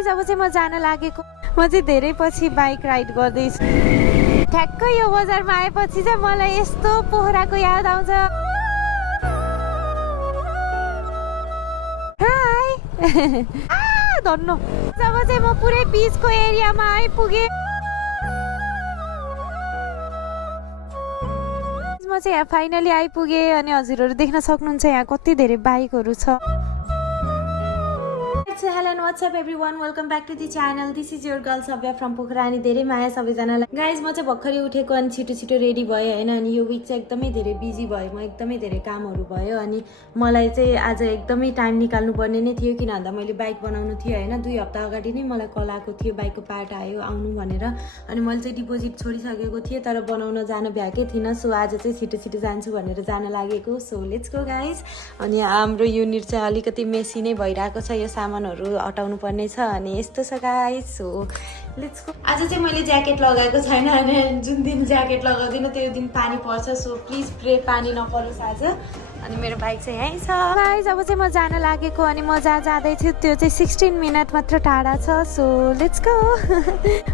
Guys अब चाहिँ म जान लागेको म चाहिँ धेरै पछि बाइक राइड गर्दैछु ठ्याक्कै यो बजारमा आएपछि चाहिँ मलाई यस्तो पोखराको याद आउँछ हाय धन्नो जब चाहिँ म पुरै बीचको एरियामा आइपुगे म चाहिँ यहाँ फाइनली आइपुगे अनि हजुरहरू देख्न सक्नुहुन्छ यहाँ कति धेरै बाइकहरू छ Hello and what's up everyone, welcome back to the channel. This is your girl Savya from Pokhara अनि धेरै माया सबैजनालाई गाइज म चाहिँ भर्खरै उठेको अनि छिटो छिटो रेडी भयो हैन अनि यो विक चाहिँ एकदमै धेरै बिजी भयो म एकदमै धेरै कामहरू भयो अनि मलाई चाहिँ आज एकदमै टाइम निकाल्नु पर्ने नै थियो किन भन्दा मैले बाइक बनाउनु थियो हैन 2 हप्ता अगाडि नै मलाई कल आएको थियो बाइकको पार्ट आयो आउनु भनेर अनि मैले चाहिँ डिपोजिट छोडिसकेको थिएँ तर बनाउन जान भ्याकै थिइनँ सो आज चाहिँ छिटो छिटो जान्छु भनेर जान लागेको सो लेट्स गो गाइज अनि हाम्रो युनिट चाहिँ अलिकति मेसी नै भइरहेको छ यो सामानहरू हटाउनु पर्ने छ अनि यस्तो छ गाइज सो लेट्स गो आज चाहिँ मैले ज्याकेट लगाएको छैन अनि जुन दिन ज्याकेट लगाउँदिन त्यो दिन पानी पर्छ सो प्लिज प्रे पानी नपरोस् आज अनि मेरो बाइक चाहिँ यहीँ छ गाइज अब चाहिँ म जान लागेको अनि म जहाँ जाँदैछु त्यो चाहिँ 16 मिनट मात्र टाढा छ सो लेट्स गो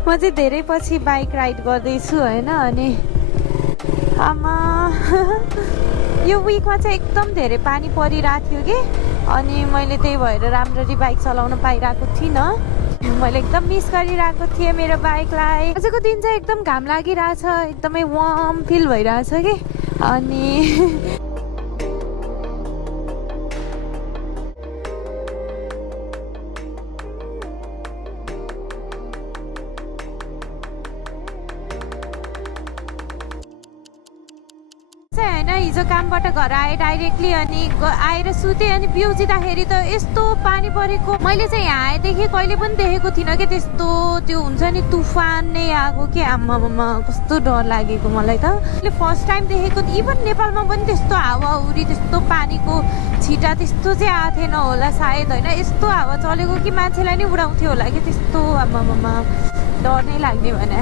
म चाहिँ धेरै पछि बाइक राइड गर्दैछु हैन अनि आमा यो विकमा चाहिँ एकदम धेरै पानी परिरहेको थियो कि अनि मैले त्यही भएर राम्ररी बाइक चलाउन पाइरहेको थिइनँ मैले एकदम मिस गरिरहेको थिएँ मेरो बाइकलाई आजको दिन चाहिँ एकदम घाम लागिरहेछ एकदमै वार्म फिल भइरहेछ कि अनि हैन हिजो कामबाट घर आए डाइरेक्टली अनि आएर सुते अनि बिउजिँदाखेरि त यस्तो पानी परेको मैले चाहिँ यहाँ आएदेखि कहिले पनि देखेको थिइनँ कि त्यस्तो त्यो हुन्छ नि तुफान नै आएको कि आम्मामा कस्तो डर लागेको मलाई त मैले फर्स्ट टाइम देखेको इभन नेपालमा पनि त्यस्तो हावाहुरी त्यस्तो पानीको छिटा त्यस्तो चाहिँ आएको थिएन होला सायद होइन यस्तो हावा चलेको कि मान्छेलाई नै उडाउँथ्यो होला कि त्यस्तो आम्मामा डर नै लाग्ने भने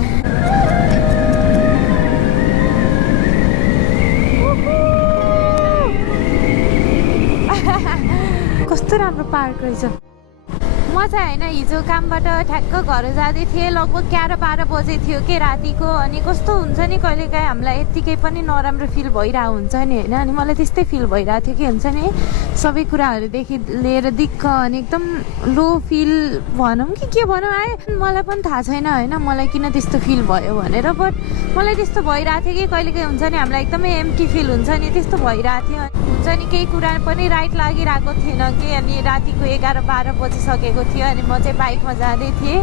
कस्तो राम्रो पार्क रहेछ म चाहिँ हैन हिजो कामबाट ठ्याक्क घर जाँदै थिएँ लगभग 11-12 बजे थियो के रातिको अनि कस्तो हुन्छ नि कहिलेकाहीँ हामीलाई यत्तिकै पनि नराम्रो फिल भइरहेको हुन्छ नि हैन अनि मलाई त्यस्तै फिल भइरहेको थियो कि हुन्छ नि सबै कुराहरूदेखि लिएर दिक्क अनि एकदम लो फिल भनौँ कि के भनौँ आयो मलाई पनि थाहा छैन हैन मलाई किन त्यस्तो फिल भयो भनेर बट मलाई त्यस्तो भइरहेको थियो कि कहिलेकाहीँ हुन्छ नि हामीलाई एकदमै एम्टी फिल हुन्छ नि त्यस्तो भइरहेको थियो हुन्छ नि केही कुरा पनि राइट लागिरहेको थिएन कि अनि रातिको 11-12 बजिसकेको थियो अनि म चाहिँ बाइकमा जाँदै थिएँ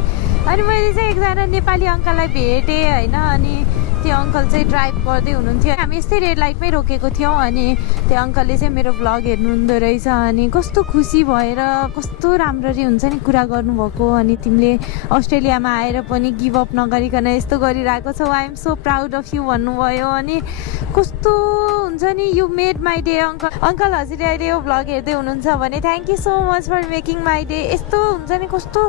अनि मैले चाहिँ एकजना नेपाली अङ्कललाई भेटेँ होइन अनि त्यो अङ्कल चाहिँ ड्राइभ गर्दै हुनुहुन्थ्यो हामी यस्तै रेड लाइटमै रोकेको थियौँ अनि त्यो अङ्कलले चाहिँ मेरो भ्लग हेर्नुहुँदो रहेछ अनि कस्तो खुसी भएर कस्तो राम्ररी हुन्छ नि कुरा गर्नुभएको अनि तिमीले अस्ट्रेलियामा आएर पनि गिभ अप नगरिकन यस्तो गरिरहेको छौ I am so proud of you भन्नुभयो अनि कस्तो हुन्छ नि you made my day uncle हजुरले अहिले यो भ्लग हेर्दै हुनुहुन्छ भने thank you so much for making my day यस्तो हुन्छ नि कस्तो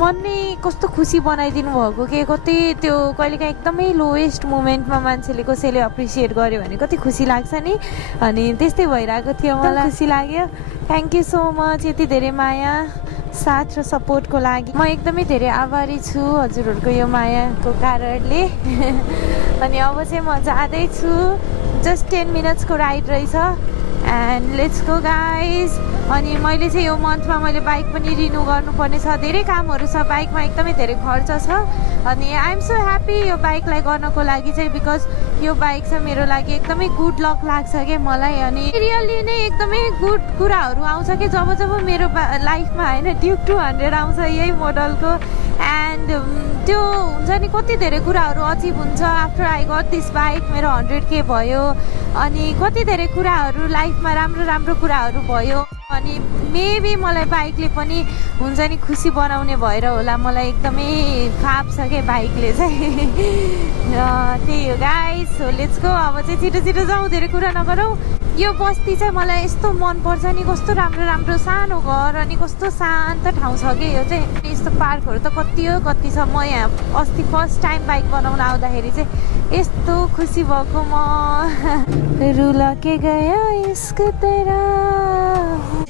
मन नै कस्तो खुसी बनाइदिनु भएको कि कति त्यो कहिलेकाहीँ एकदमै लोएस्ट मोमेन्टमा मान्छेले कसैले एप्रिसिएट गर्यो भने कति खुसी लाग्छ नि अनि त्यस्तै भइरहेको थियो मलाई खुसी लाग्यो थ्याङ्क यू सो मच यति धेरै माया साथ र सपोर्टको लागि म एकदमै धेरै आभारी छु हजुरहरूको यो मायाको कारणले अनि अब चाहिँ म जाँदैछु जस्ट 10 मिनट्सको राइड रहेछ एन्ड लेट्स गो गाइज अनि मैले चाहिँ यो मन्थमा मैले बाइक पनि रिन्यू गर्नुपर्ने छ धेरै कामहरू छ बाइकमा एकदमै धेरै खर्च छ अनि आई एम सो ह्याप्पी यो बाइकलाई गर्नको लागि चाहिँ बिकज यो बाइक चाहिँ मेरो लागि एकदमै गुड लक लाग्छ क्या मलाई अनि रियली नै एकदमै गुड कुराहरू आउँछ कि जब जब मेरो लाइफमा होइन ड्युक 200 आउँछ यही मोडलको एन्ड त्यो हुन्छ नि कति धेरै कुराहरू अचिभ हुन्छ after I got this bike मेरो 100K भयो अनि कति धेरै कुराहरू लाइफमा राम्रो राम्रो कुराहरू भयो अनि मेबी मलाई बाइकले पनि हुन्छ नि खुसी बनाउने भएर होला मलाई एकदमै फाप्छ क्या बाइकले चाहिँ त्यही हो गाइस सो लेट्स गो अब चाहिँ छिटो छिटो जाउँ धेरै कुरा नगरौँ यो बस्ती चाहिँ मलाई यस्तो मनपर्छ नि कस्तो राम्रो राम्रो सानो घर अनि कस्तो शान्त ठाउँ छ कि यो चाहिँ यस्तो पार्कहरू त कति हो कति छ म यहाँ अस्ति फर्स्ट टाइम बाइक बनाउन आउँदाखेरि चाहिँ यस्तो खुसी भएको म रुला के गया इश्क तेरा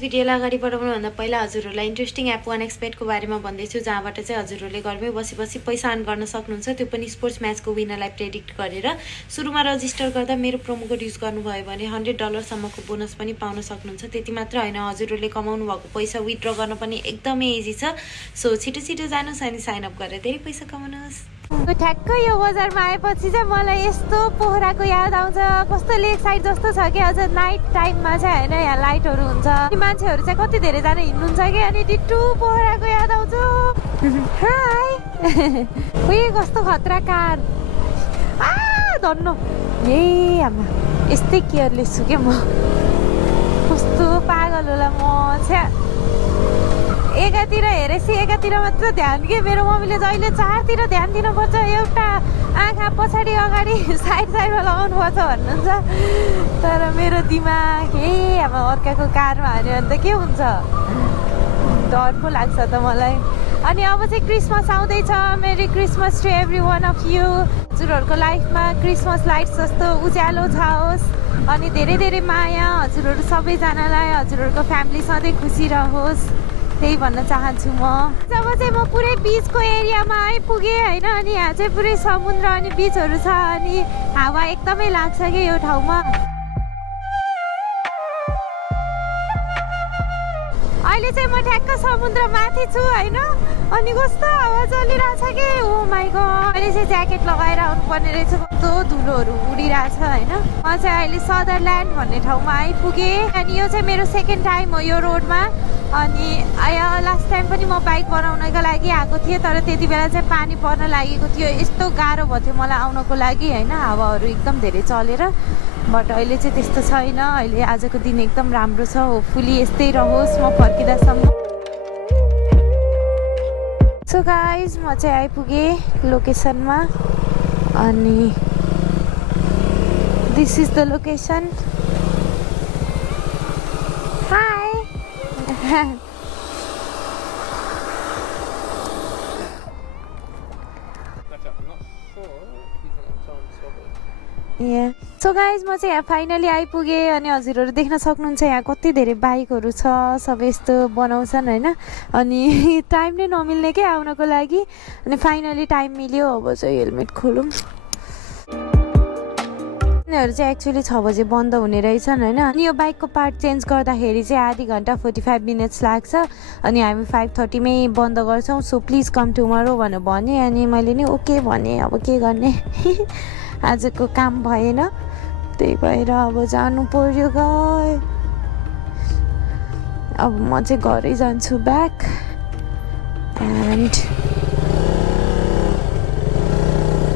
भिडियोलाई अगाडि बढाउनुभन्दा पहिला हजुरहरूलाई इन्ट्रेस्टिङ एप वान एक्सपेटको बारेमा भन्दैछु, जहाँबाट चाहिँ हजुरहरूले घरमै बसी बसी पैसा अर्न गर्न सक्नुहुन्छ, त्यो पनि स्पोर्ट्स म्याचको विनरलाई प्रेडिक्ट गरेर। सुरुमा रजिस्टर गर्दा मेरो प्रोमो कोड युज गर्नुभयो भने $100 बोनस पनि पाउन सक्नुहुन्छ। त्यति मात्र होइन, हजुरहरूले कमाउनु भएको पैसा विथड्र गर्न पनि एकदमै इजी छ। सो छिटो छिटो जानुहोस् अनि साइन अप गरेर धेरै पैसा कमाउनुहोस्। ठ्याक्कै यो बजारमा आएपछि चाहिँ मलाई यस्तो पोखराको याद आउँछ, कस्तो लेक साइड जस्तो छ कि अझ नाइट टाइममा चाहिँ होइन, यहाँ लाइटहरू हुन्छ, मान्छेहरू चाहिँ कति धेरैजना हिँड्नुहुन्छ कि, अनि डिट्टु पोखराको याद आउँछ। हाई उयो कस्तो खतरा कार धन्नो ए आमा, यस्तै केयरलेस छु क्या म, कस्तो पागल होला म छ्या। एकातिर हेरेपछि एकातिर मात्र ध्यान के, मेरो मम्मीले जहिले चारतिर ध्यान दिनुपर्छ, एउटा आँखा पछाडि अगाडि साइड साइडमा लगाउनु पर्छ भन्नुहुन्छ, तर मेरो दिमाग अब अर्काको कारमा हाल्यो भने त के हुन्छ, डर पो लाग्छ त मलाई। अनि अब चाहिँ क्रिसमस आउँदैछ, merry Christmas to every one of you. हजुरहरूको लाइफमा क्रिसमस लाइट्स जस्तो उज्यालो जाओस् अनि धेरै धेरै माया हजुरहरू सबैजनालाई, हजुरहरूको फ्यामिली सधैँ खुसी रहोस्, त्यही भन्न चाहन्छु म। जब चाहिँ म पुरै बिचको एरियामा आइपुगेँ होइन, अनि यहाँ चाहिँ पुरै समुद्र अनि बिचहरू छ, अनि हावा एकदमै लाग्छ कि यो ठाउँमा। अहिले चाहिँ म ठ्याक्क समुद्र माथि छु होइन, अनि कस्तो हावा चलिरहेछ कि ओ माई गॉड। अहिले चाहिँ ज्याकेट लगाएर आउनुपर्ने रहेछ, कस्तो धुलोहरू उडिरहेछ होइन। म चाहिँ अहिले सदरल्यान्ड भन्ने ठाउँमा आइपुगेँ, अनि यो चाहिँ मेरो सेकेन्ड टाइम हो यो रोडमा। अनि लास्ट टाइम पनि म बाइक बनाउनको लागि आएको थिएँ, तर त्यति बेला चाहिँ पानी पर्न लागेको थियो, यस्तो गाह्रो भयो थियो मलाई आउनको लागि होइन, हावाहरू एकदम धेरै चलेर। बट अहिले चाहिँ त्यस्तो छैन, अहिले आजको दिन एकदम राम्रो छ, होपफुली यस्तै रहोस् म फर्किँदासम्म। सो गाइज म चाहिँ आइपुगेँ लोकेसनमा, अनि this is the location. So guys म चाहिँ यहाँ फाइनली आइपुगेँ, अनि हजुरहरू देख्न सक्नुहुन्छ यहाँ कति धेरै बाइकहरू छ, सबै यस्तो बनाउँछन् होइन। अनि टाइम नै नमिल्ने क्या आउनको लागि, अनि फाइनली टाइम मिल्यो। अब चाहिँ हेलमेट खोलौँ। यिनीहरू चाहिँ एक्चुअली 6 बजे बन्द हुने रहेछन् होइन, अनि यो बाइकको पार्ट चेन्ज गर्दाखेरि चाहिँ आधी घन्टा 45 मिनट्स लाग्छ, अनि हामी 5:30मै बन्द गर्छौँ। सो प्लिज कम टुमरो भनेर भने, अनि मैले नि ओके भने, अब के गर्ने आजको काम भएन, त्यही भएर अब जानु पर्यो गाइस। अब म चाहिँ घरै जान्छु ब्याक, एन्ड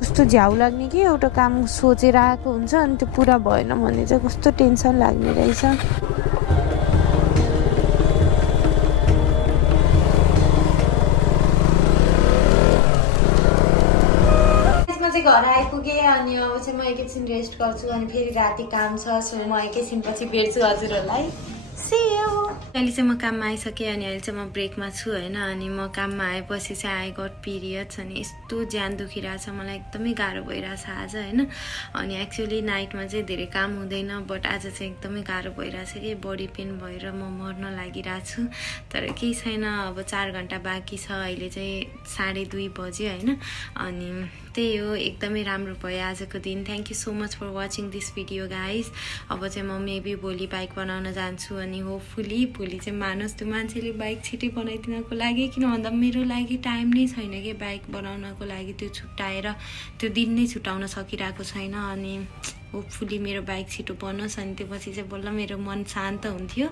कस्तो झ्याउ लाग्ने कि एउटा काम सोचेर आएको हुन्छ, अनि त्यो पुरा भएन भने चाहिँ कस्तो टेन्सन लाग्ने रहेछ। घर आइपुगेँ, अनि अब चाहिँ म एकैछिन रेस्ट गर्छु, अनि फेरि राति काम छ। सो म एकैछिन पछि भेट्छु हजुरहरूलाई। अहिले चाहिँ म काममा आइसकेँ, अनि अहिले चाहिँ म ब्रेकमा छु होइन। अनि म काममा आएपछि चाहिँ आई गट पिरियड्स, अनि यस्तो ज्यान दुखिरहेछ मलाई, एकदमै गाह्रो भइरहेछ आज होइन। अनि एक्चुअली नाइटमा चाहिँ धेरै काम हुँदैन, बट आज चाहिँ एकदमै गाह्रो भइरहेछ कि, बडी पेन भएर म मर्न लागिरहेको छु। तर केही छैन, अब 4 घन्टा बाँकी छ, अहिले चाहिँ 2:30 बज्यो होइन। अनि त्यही हो, एकदमै राम्रो भयो आजको दिन। Thank you so much for watching this video guys. अब चाहिँ म मेबी भोलि बाइक बनाउन जान्छु, अनि होपफुली भोलि चाहिँ मानोस् त्यो मान्छेले बाइक छिटै बनाइदिनको लागि, किन भन्दा मेरो लागि टाइम नै छैन कि बाइक बनाउनको लागि, त्यो छुट्याएर त्यो दिन नै छुट्याउन सकिरहेको छैन। अनि होपफुली मेरो बाइक छिटो बनोस्, अनि त्यो पछि चाहिँ बल्ल मेरो मन शान्त हुन्थ्यो।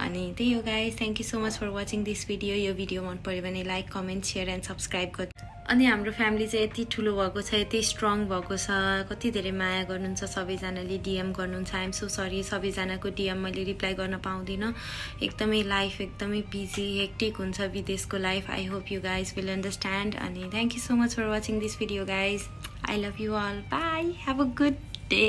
अनि त्यही हो guys, thank you so much for watching this video. यो भिडियो मन पऱ्यो भने like, comment, share and subscribe गर्नु। अनि हाम्रो फ्यामिली चाहिँ यति ठुलो भएको छ, यति स्ट्रङ भएको छ, कति धेरै माया गर्नुहुन्छ सबैजनाले, डिएम गर्नुहुन्छ। आइएम सो सरी, सबैजनाको डिएम मैले रिप्लाई गर्न पाउँदिनँ, एकदमै लाइफ एकदमै बिजी हेक्टिक हुन्छ विदेशको life. I hope you guys will understand, अनि thank you so much for watching this video guys. I love you all, bye, have a good day.